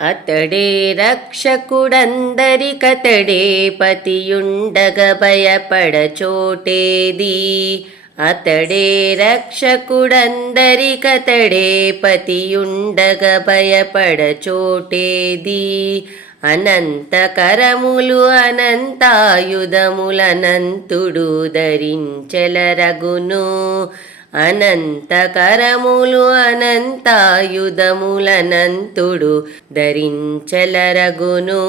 అతడే రక్షకుడందరికతడే పతియుండగ భయపడ చోటేది. అతడే రక్షకుడందరికతడే పతియుండగ భయపడ చోటేది. అనంతకరములు అనంతాయుధములనంతుడు ధరించెలరగును. అనంతకరములు అనంతాయుధములనంతుడు ధరించెలరగును.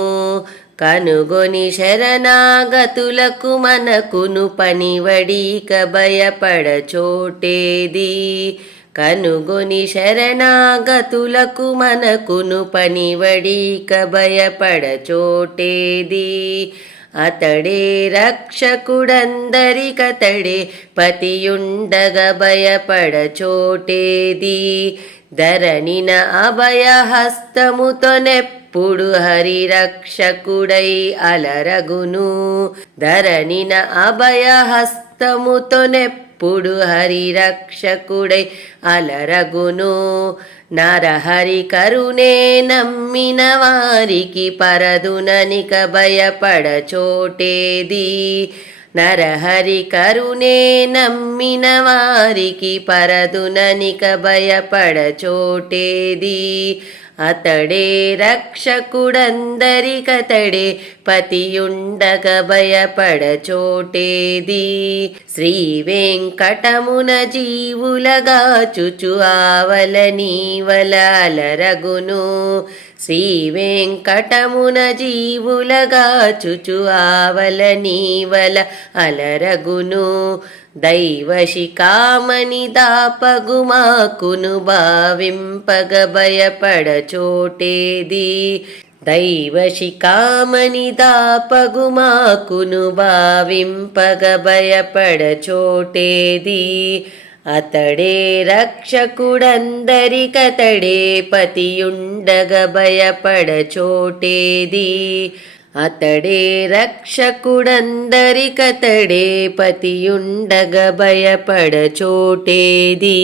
కనుగొని శరణాగతులకు మనకును పనివడిక భయపడ చోటేది. కనుగొని శరణాగతులకు మనకును పనివడిక భయపడ చోటేది. అతడే రక్షకుడందరికతడే పతియుండగ భయపడ చోటేది. ధరణిన అభయహస్తముతోనెప్పుడు హరిరక్షకుడై అలరగును. ధరణిన అభయహస్తముతోనెప్పుడు హరిరక్షకుడై అలరగును. నరహరి కరుణే నమ్మిన వారికి పరదుననిక భయపడ చోటేది. నరహరి కరుణే నమ్మిన వారికి పరదుననిక భయపడ చోటేది. అతడే రక్షకుడందరికతడే పతియుండగ భయపడ చోటేది. శ్రీ వెంకటమున జీవులగాచుచు ఆవల నీవల అలరగును. శ్రీ వెంకటమున జీవులగాచుచు ఆవల నీవల అలరగును. దైవశిఖామణి దాపగుమాకును భావింపగ భయపడ చోటేది. దైవశిఖామణి దాపగుమాకును భావింపగ భయపడ చోటేది. అతడే రక్షకుడందరికతడే పతియుండగ భయపడ చోటేది. అతడే రక్షకుడందరికతడే పతియుండగ భయపడ చోటేది.